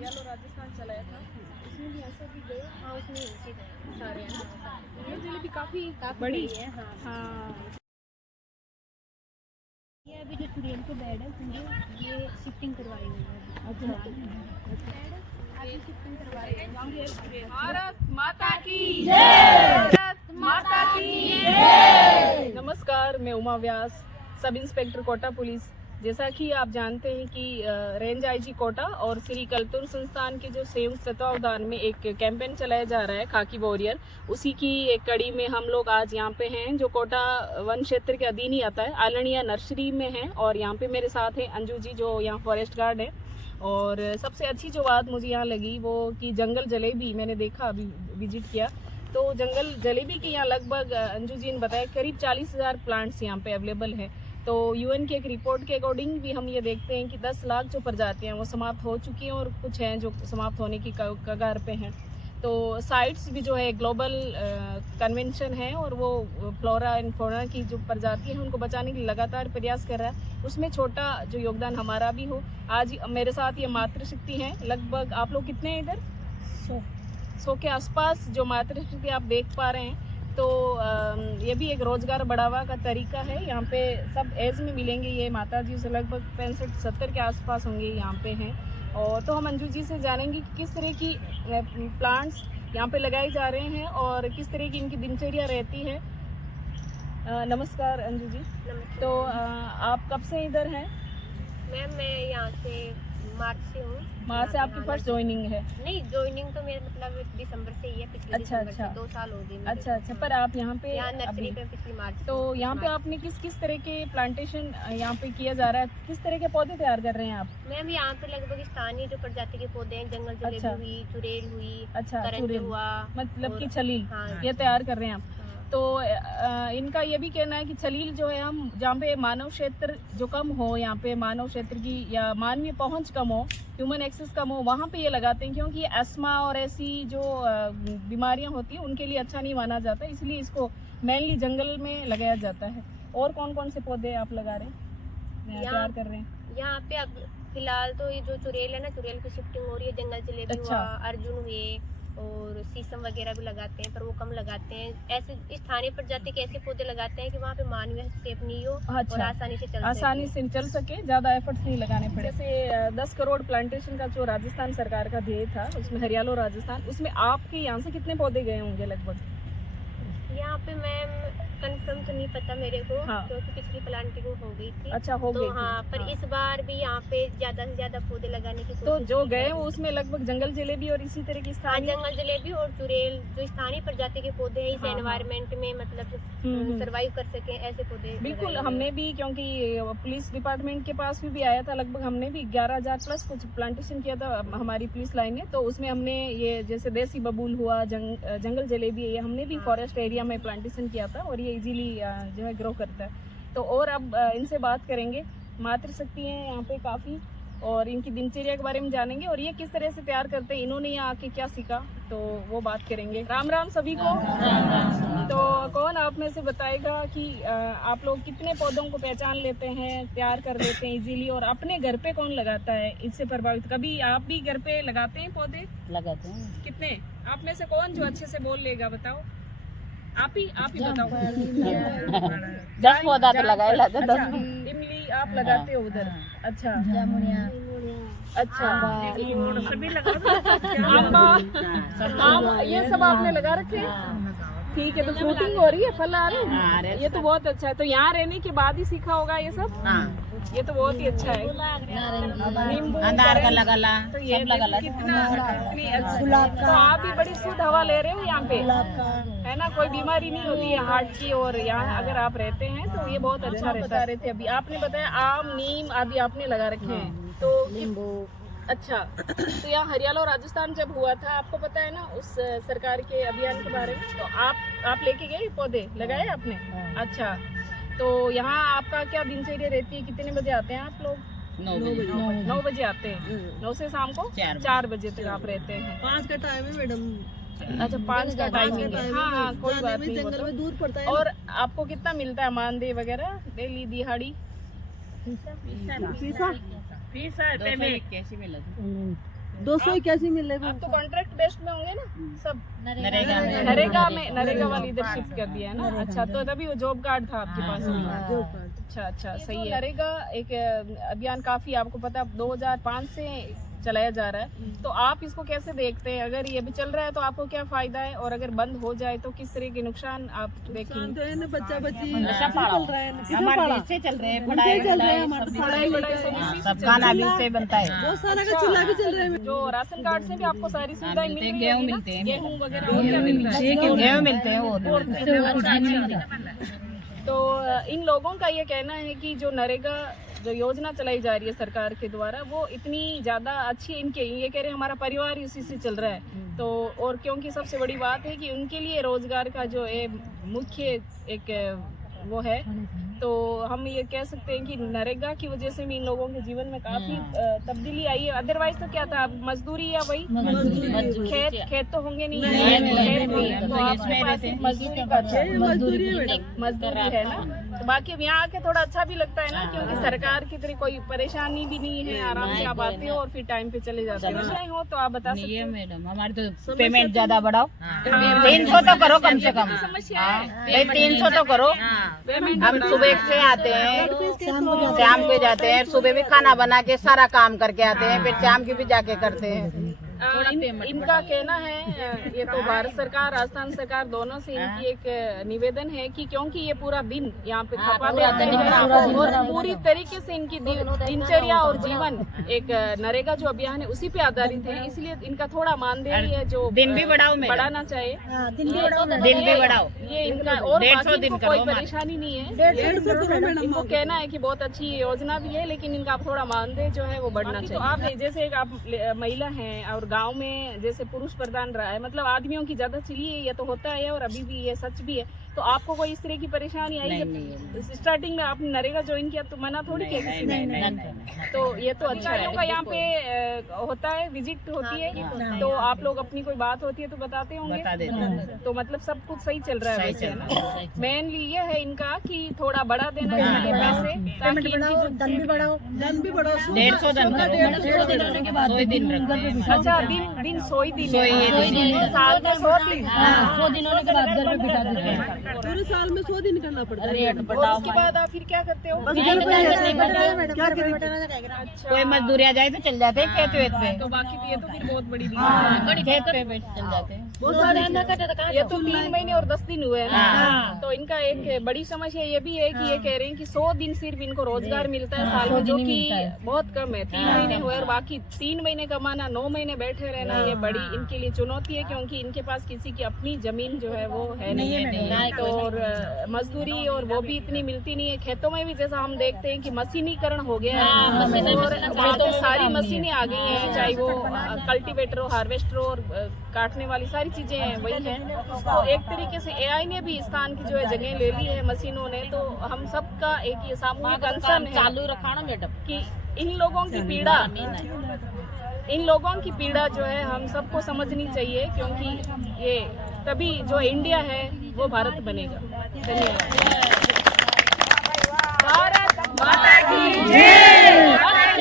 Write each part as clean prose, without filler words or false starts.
हरियाणा राजस्थान चलाया था, उसमें भी ऐसा भी गए। हाँ, उसमें ऐसे गए सारे हैं ना। ये जलेबी काफ़ी काफी बड़ी है। हाँ, हाँ। ये अभी जो चुड़ैल के बेड है पूरे ये शिफ्टिंग करवाई हुई है। अभी शिफ्टिंग करवाई है। भारत माता की जय। भारत माता की जय। नमस्कार, मैं उमा व्यास, सब इंस्पेक्टर कोटा पुलिस। जैसा कि आप जानते हैं कि रेंज आईजी कोटा और श्री कलतुर संस्थान के जो संयुक्त तत्वावधान में एक कैंपेन चलाया जा रहा है खाकी वॉरियर, उसी की एक कड़ी में हम लोग आज यहाँ पे हैं, जो कोटा वन क्षेत्र के अधीन ही आता है, आलनिया नर्सरी में है। और यहाँ पे मेरे साथ हैं अंजू जी, जो यहाँ फॉरेस्ट गार्ड है। और सबसे अच्छी जो बात मुझे यहाँ लगी वो कि जंगल जलेबी मैंने देखा, अभी विजिट किया तो जंगल जलेबी के यहाँ लगभग अंजू जी ने बताया करीब 40,000 प्लांट्स यहाँ पे अवेलेबल है। तो यूएन की एक रिपोर्ट के अकॉर्डिंग भी हम ये देखते हैं कि 10 लाख जो प्रजातियाँ हैं वो समाप्त हो चुकी हैं और कुछ हैं जो समाप्त होने की कगार पे हैं। तो साइट्स भी जो है ग्लोबल कन्वेंशन है और वो फ्लोरा एंड फौना की जो प्रजाति है उनको बचाने के लिए लगातार प्रयास कर रहा है। उसमें छोटा जो योगदान हमारा भी हो। आज मेरे साथ ये मातृशक्ति हैं, लगभग आप लोग कितने हैं इधर? 100 के आसपास जो मातृशक्ति आप देख पा रहे हैं। तो ये भी एक रोजगार बढ़ावा का तरीका है। यहाँ पे सब एज में मिलेंगे ये माता जी, से लगभग 65-70 के आसपास होंगे यहाँ पे हैं। और तो हम अंजू जी से जानेंगे कि किस तरह की प्लांट्स यहाँ पे लगाए जा रहे हैं और किस तरह की इनकी दिनचर्या रहती है। नमस्कार अंजू जी। नमस्ते। तो आप कब से इधर हैं? मैम मैं यहाँ से मार्च से हूँ। मार्च से आपकी फर्स्ट ज्वाइनिंग है? नहीं, ज्वाइनिंग तो मेरा मतलब दिसंबर से ही है, पिछले दिसंबर से 2 साल हो गए मेरे अच्छा को। पर आप यहाँ पे नर्सरी पे पिछली मार्च से। तो यहाँ पे आपने किस तरह के प्लांटेशन यहाँ पे किया जा रहा है, किस तरह के पौधे तैयार कर रहे हैं आप? मैम यहाँ पे लगभग स्थानीय जो प्रजाति के पौधे हैं, जंगल जलेबी हुई, चुड़ैल हुई, करंज हुआ, मतलब कि छलील, हाँ, ये तैयार कर रहे हैं आप। हाँ। तो इनका ये भी कहना है कि छलील जो है, हम जहाँ पे मानव क्षेत्र जो कम हो, यहाँ पे मानव क्षेत्र की या मानवीय पहुंच कम हो, ह्यूमन एक्सेस कम हो, वहाँ पे ये लगाते हैं, क्योंकि एस्मा और ऐसी जो बीमारियाँ होती हैं उनके लिए अच्छा नहीं माना जाता, इसलिए इसको मेनली जंगल में लगाया जाता है। और कौन कौन से पौधे आप लगा रहे हैं, तैयार कर रहे हैं? यहाँ पे अब फिलहाल तो ये जो चुड़ैल है ना, चुड़ैल की शिफ्टिंग हो रही है, जंगल जलेबी हुआ, अर्जुन हुए और शीशम वगैरह भी लगाते हैं, पर वो कम लगाते हैं। ऐसे स्थानीय प्रजाति के ऐसे पौधे लगाते हैं कि वहाँ पे मानवीय हस्तक्षेप नहीं हो और आसानी से चल सके, ज्यादा एफर्ट्स नहीं लगाने पड़े। जैसे 10 करोड़ प्लांटेशन का जो राजस्थान सरकार का ध्येय था, उसमें हरियाणा राजस्थान, उसमें आपके यहाँ से कितने पौधे गए होंगे लगभग? यहाँ पे मैम कंफर्म तो नहीं पता मेरे को, हाँ। क्योंकि पिछली प्लांटिंग हो गई थी। अच्छा, हो गई तो हाँ, पर इस बार भी यहाँ पे ज्यादा से ज्यादा पौधे लगाने की तो जो गए वो उसमें लगभग जंगल जलेबी और इसी तरह की स्थानीय जंगल जलेबी और चुड़ैल जो स्थानीय प्रजाति के पौधे हैं, इस एनवायरनमेंट में मतलब सरवाइव कर सके, ऐसे पौधे बिल्कुल। हमने भी, क्योंकि पुलिस डिपार्टमेंट के पास भी आया था, लगभग हमने भी 11,000 प्लस कुछ प्लांटेशन किया था हमारी पुलिस लाइन ने। तो उसमें हमने ये जैसे देसी बबूल हुआ, जंगल जलेबी, ये हमने भी फॉरेस्ट एरिया में प्लांटेशन किया था और ये इजीली जो है ग्रो करता है। तो और अब इनसे बात करेंगे, मातृशक्ति हैं यहाँ पे काफ़ी, और इनकी दिनचर्या के बारे में जानेंगे और ये किस तरह से तैयार करते हैं, इन्होंने यहाँ आके क्या सीखा, तो वो बात करेंगे। राम राम सभी को। तो कौन आप में से बताएगा कि आप लोग कितने पौधों को पहचान लेते हैं, तैयार कर लेते हैं इजीली, और अपने घर पे कौन लगाता है इससे प्रभावित? कभी आप भी घर पे लगाते हैं पौधे? लगाते हैं। कितने आप में से कौन जो अच्छे से बोल लेगा, बताओ। आप ही बताओ। 10 पौधा तो लगाए लाते। अच्छा, इमली आप लगाते हो उधर? अच्छा, अच्छा, सभी आम, ये सब आपने लगा रखे हैं? ठीक है, तो फ्रूटिंग हो रही है, फल आ रहे हैं, ये तो बहुत अच्छा है। तो यहाँ रहने के बाद ही सीखा होगा ये सब? ये तो बहुत ही अच्छा है। नींबू, अंधार का लगाला, तो ये लगाला कितना अच्छा। तो आप भी बड़ी शुद्ध हवा ले रहे हो यहाँ पे, है ना? कोई बीमारी नहीं होती है हार्ट की, और यहाँ अगर आप रहते हैं तो ये बहुत अच्छा रहता है। अभी आपने बताया आम, नीम आदि आपने लगा रखे हैं, तो नींबू। अच्छा, तो यहाँ हरियाणा और राजस्थान जब हुआ था, आपको पता है ना उस सरकार के अभियान के बारे में? तो आप लेके गए पौधे, लगाए आपने? अच्छा, तो यहाँ आपका क्या दिनचर्या रहती है, कितने बजे आते हैं आप लोग? 9 बजे आते हैं। 9 से शाम को 4 बजे तक आप रहते हैं? 5 का टाइम है मैडम। अच्छा, 5 का टाइमिंग है। हाँ, कोई बात नहीं। जंगल में दूर पड़ता है। और आपको कितना मिलता है मानदेय वगैरह, डेली दिहाड़ी? फीसा 281 मिल रहे आप तो कॉन्ट्रैक्ट बेस्ड में होंगे ना सब? नरेगा में नरेगा वाली इधर शिफ्ट कर दिया है ना। अच्छा, तो तभी वो जॉब कार्ड था आपके पास अभी। अच्छा सही है। नरेगा एक अभियान काफी आपको पता 2005 से चलाया जा रहा है, तो आप इसको कैसे देखते हैं? अगर ये भी चल रहा है तो आपको क्या फायदा है, और अगर बंद हो जाए तो किस तरह के नुकसान आप देखेंगे? बच्चा बच्ची हमारे इससे चल रहे हैं, पढ़ाई सब खाना भी इससे बनता है। बहुत सारा का चूल्हा भी चल रहा है। जो राशन कार्ड से भी आपको सारी सुविधाएं मिल रही है? गेहूँ मिलते हैं, गेहूँ वगैरह और क्या मिलता है? गेहूँ मिलते हैं वो। तो इन लोगों का ये कहना है कि जो नरेगा जो योजना चलाई जा रही है सरकार के द्वारा, वो इतनी ज़्यादा अच्छी इनके, ये कह रहे हैं हमारा परिवार इसी से चल रहा है। तो और क्योंकि सबसे बड़ी बात है कि उनके लिए रोजगार का जो मुख्य एक वो है, तो हम ये कह सकते हैं कि नरेगा की वजह से भी इन लोगों के जीवन में काफी तब्दीली आई है। अदरवाइज तो क्या था, मजदूरी या वही खेत तो होंगे नहीं, खेत नहीं है, तो आपके पास सिर्फ मजदूरी का मजदूरी है ना। तो बाकी अब यहाँ आके थोड़ा अच्छा भी लगता है ना, क्योंकि सरकार की तरह कोई परेशानी भी नहीं है, आराम से आप आते हो और फिर टाइम पे चले जाते हो। हो तो आप बता सकते हैं? मैडम हमारी तो पेमेंट ज्यादा बढ़ाओ, 300 तो करो कम से कम। समस्या है 300 तो करो। हम सुबह से आते हैं, शाम को जाते हैं, सुबह भी खाना बना के सारा काम करके आते हैं, फिर शाम की भी जाके करते हैं। इनका कहना है, ये तो भारत सरकार राजस्थान सरकार दोनों से इनकी एक निवेदन है कि क्योंकि ये पूरा दिन यहाँ पे खपा देते हैं और पूरी तरीके से इनकी दिनचर्या और जीवन एक नरेगा जो अभियान है उसी पे आधारित है, इसलिए इनका थोड़ा मानदेय है जो दिन भी बढ़ाओ, बढ़ाना चाहिए। दिन भी बढ़ाओ। ये इनका और बाकी इनको कोई परेशानी नहीं है। इनको कहना है कि बहुत अच्छी योजना भी है, लेकिन इनका थोड़ा मानदेय जो है वो बढ़ना चाहिए। तो आप जैसे आप महिला हैं और गांव में जैसे पुरुष प्रधान रहा है, मतलब आदमियों की ज्यादा चली है, ये तो होता है और अभी भी ये सच भी है। तो आपको कोई इस तरह की परेशानी आई जब स्टार्टिंग में आपने नरेगा ज्वाइन किया? तो मना थोड़ी किया किसी ने। तो ये तो अच्छा है। का यहाँ पे होता है, विजिट होती है, तो आप लोग अपनी कोई बात होती है तो बताते होंगे? तो मतलब सब कुछ सही चल रहा है वैसे, है ना? मेनली ये है इनका कि थोड़ा बढ़ा देना चाहिए पैसे, ताकि धन भी बढ़ाओ 150 दिन करो, 100 दिन रखो। अच्छा, दिन 100 दिन साल में 100 दिन, 100 दिन होने के बाद घर में बिठा देते हैं। पूरे साल में 100 दिन करना पड़ता है। और उसके बाद आप फिर क्या करते हो? कोई मजदूरी आ जाए तो चल जाते हैं खेत वेत पे। तो बाकी ये तो फिर बहुत बड़ी खेत पे चल जाते हैं। ये तो 3 महीने और 10 दिन हुए हैं ना। तो इनका एक बड़ी समस्या ये भी है कि ये कह रहे हैं कि 100 दिन सिर्फ इनको रोजगार मिलता है साल में, जो कि बहुत कम है। 3 महीने हुए और बाकी 3 महीने कमाना, 9 महीने बैठे रहना, ये बड़ी इनके लिए चुनौती है, क्योंकि इनके पास किसी की अपनी जमीन जो है वो है नहीं। तो और मजदूरी और वो भी इतनी मिलती नहीं है। खेतों में भी जैसा हम देखते हैं कि मशीनीकरण हो गया है और वहाँ पे सारी मशीनें आ गई हैं, चाहे वो कल्टीवेटर हो, हार्वेस्टर हो, और काटने वाली सारी चीजें हैं वही हैं। तो एक तरीके से AI ने भी स्थान की जो है जगह ले ली है मशीनों ने। तो हम सबका एक ये सामूहिक कंसर्न है चालू रखा ना मैडम कि इन लोगों की पीड़ा जो है हम सबको समझनी चाहिए, क्योंकि ये तभी जो इंडिया है वो भारत बनेगा। धन्यवाद। भारत माता की जय, भारत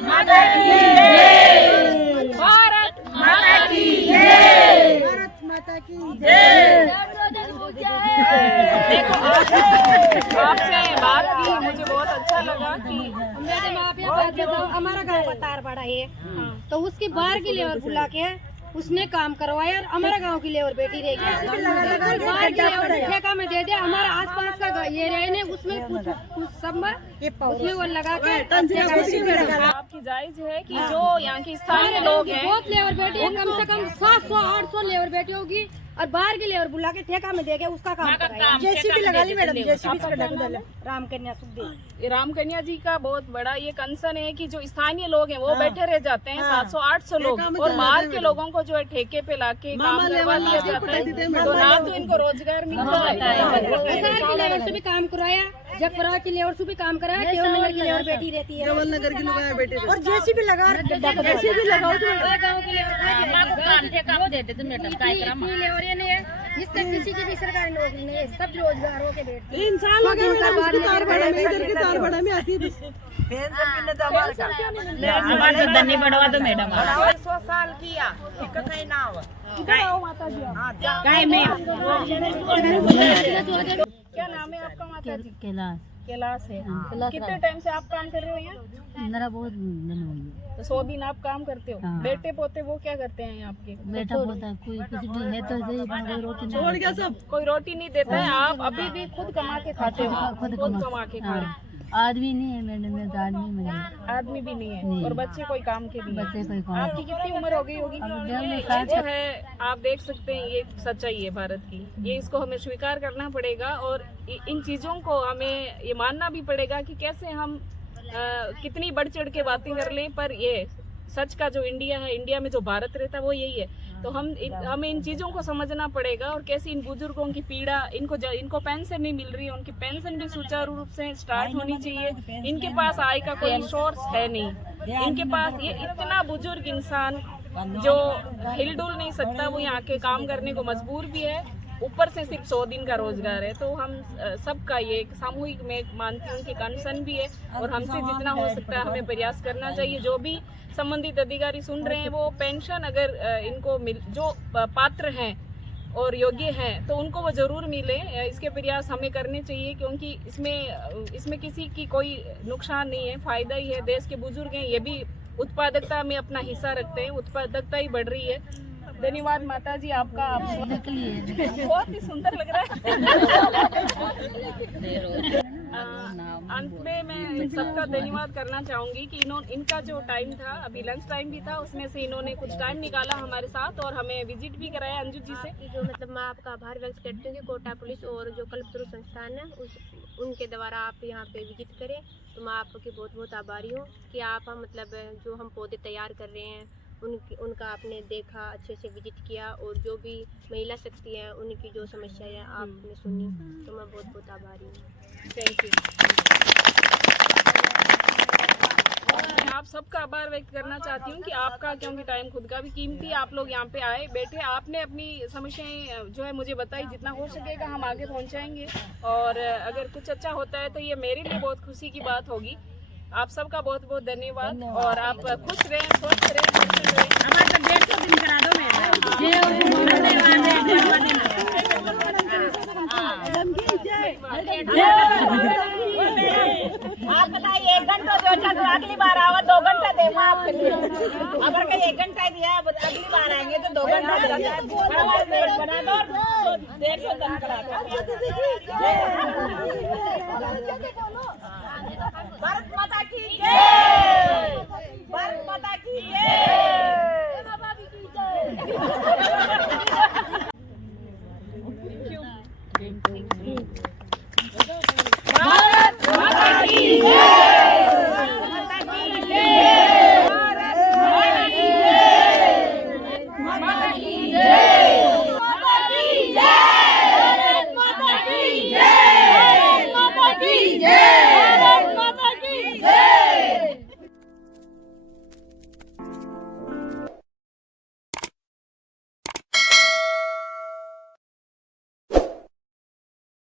माता की जय, भारत माता की जय, भारत माता की जय। देखो आपसे बात की, मुझे बहुत अच्छा लगा कि हमारा गाँव का तारपाड़ा है, तो उसकी बाहर की लेबर बुला के उसने काम करवाया और हमारा गांव की लेबर बेटी रहेगी, ठेका में दे दे। हमारा आसपास का ये रहने उसमें कुछ सब उसमें वो लगा के। आपकी जायज है कि जो यहाँ के स्थानीय लोग हैं, बहुत लेबर बेटी है, कम से कम 700-800 लेबर बेटी होगी, और बाहर की लेबर बुला के ठेका में देके उसका काम कराया। जेसीबी लगा ली मैडम, जेसीबी राम कन्या सुखदेव। राम कन्या जी का बहुत बड़ा ये कंसर्न है कि जो स्थानीय लोग हैं वो बैठे रह जाते हैं, 700-800 लोग, और बाहर के लोगों को जो है ठेके पे लाके काम करवा दिया जाता है। तो ना तो इनको रोजगार मिलता है, की लेबर से भी काम कराया, जगपुरा की लेबर से भी काम कराया, केवल नगर की लेबर बेटी रहती है, केवल नगर की लगाया बेटी और जेसीबी लगाओ तो जेसीबी लगाओ तो गाँव की लेबर ठेका देते थे मैडम। इससे किसी की भी सरकारी नौकरी नहीं है, सब रोजगारों के बैठते हैं। इंसान हो गया मैडम, उसकी तार भाड़ा में, इधर की तार भाड़ा में आती है। हमारे धनी बढ़वा तो मैडम 100 साल किया क्या नाम है आपका माता जी? कैलाश कैलाश है। कितने टाइम से आप काम कर रहे हो यहाँ? मेरा बहुत दिन हुई है। तो 100 दिन आप काम करते हो। हाँ। बेटे पोते वो क्या करते हैं आपके? बेटा बोलता है कोई कुछ भी है तो सही, पर कोई रोटी नहीं छोड़ गया सब। कोई रोटी नहीं देता है। आप अभी भी खुद कमा के खाते हो? खुद कमा के खा रहे हो। आदमी नहीं है मैडम, मेरे तो आदमी में आदमी भी नहीं है और बच्चे कोई काम के नहीं है। बच्चे कोई काम आपकी कितनी उम्र हो गई होगी? जो है आप देख सकते हैं, ये सच्चाई है भारत की। ये इसको हमें स्वीकार करना पड़ेगा और इन चीजों को हमें ये मानना भी पड़ेगा कि कैसे हम कितनी बढ़ चढ़ के बातें कर लें, पर ये सच का जो इंडिया है, इंडिया में जो भारत रहता है वो यही है। तो हमें इन चीज़ों को समझना पड़ेगा और कैसे इन बुजुर्गों की पीड़ा, इनको पेंशन नहीं मिल रही है, उनकी पेंशन भी सुचारू रूप से स्टार्ट होनी चाहिए। इनके पास आय का कोई सोर्स है नहीं। इनके पास ये इतना बुजुर्ग इंसान जो हिलडुल नहीं सकता, वो यहाँ के काम करने को मजबूर भी है, ऊपर से सिर्फ 100 दिन का रोजगार है। तो हम सबका ये एक सामूहिक में मानती हूँ कि कंसर्न भी है और हमसे जितना हो सकता है हमें प्रयास करना चाहिए। जो भी संबंधित अधिकारी सुन रहे हैं, वो पेंशन अगर इनको जो पात्र हैं और योग्य हैं तो उनको वो जरूर मिले। इसके प्रयास हमें करने चाहिए क्योंकि इसमें किसी की कोई नुकसान नहीं है, फायदा ही है। देश के बुजुर्ग हैं, ये भी उत्पादकता में अपना हिस्सा रखते हैं, उत्पादकता ही बढ़ रही है। धन्यवाद माता जी आपका। आप बहुत ही सुंदर लग रहा है। अंत में मैं इन सबका धन्यवाद करना चाहूँगी कि इनका जो टाइम था, अभी लंच टाइम भी था, उसमें से इन्होंने कुछ टाइम निकाला हमारे साथ और हमें विजिट भी कराया अंजू जी से। जो मतलब मैं आपका आभार व्यक्त करती हूँ कि कोटा पुलिस और जो कल्पतरु संस्थान है उनके द्वारा आप यहाँ पे विजिट करें, तो मैं आपकी बहुत बहुत आभारी हूँ कि आप मतलब जो हम पौधे तैयार कर रहे हैं उनका आपने देखा, अच्छे से विजिट किया और जो भी महिला शक्ति है उनकी जो समस्या है आपने सुनी, तो मैं बहुत बहुत आभारी हूँ। Thank you. मैं आप सबका आभार व्यक्त करना चाहती हूँ कि आपका, क्योंकि टाइम खुद का भी कीमती, आप लोग यहाँ पे आए, बैठे, आपने अपनी समस्याएं जो है मुझे बताई। जितना हो सकेगा हम आगे पहुँचाएंगे और अगर कुछ अच्छा होता है तो ये मेरे लिए बहुत खुशी की बात होगी। आप सबका बहुत बहुत धन्यवाद और आप खुश रहें, स्वस्थ रहें, हमारे तो 150 दिन करा दो आप बताइए 1 घंटा जो अगली बार आओ 2 घंटा दे आपके लिए। अगर कहीं 1 घंटा दिया अगली बार आएंगे तो 2 घंटा बना दो, 150 दिन करा दो। भारत माता की जय, भारत माता की जय।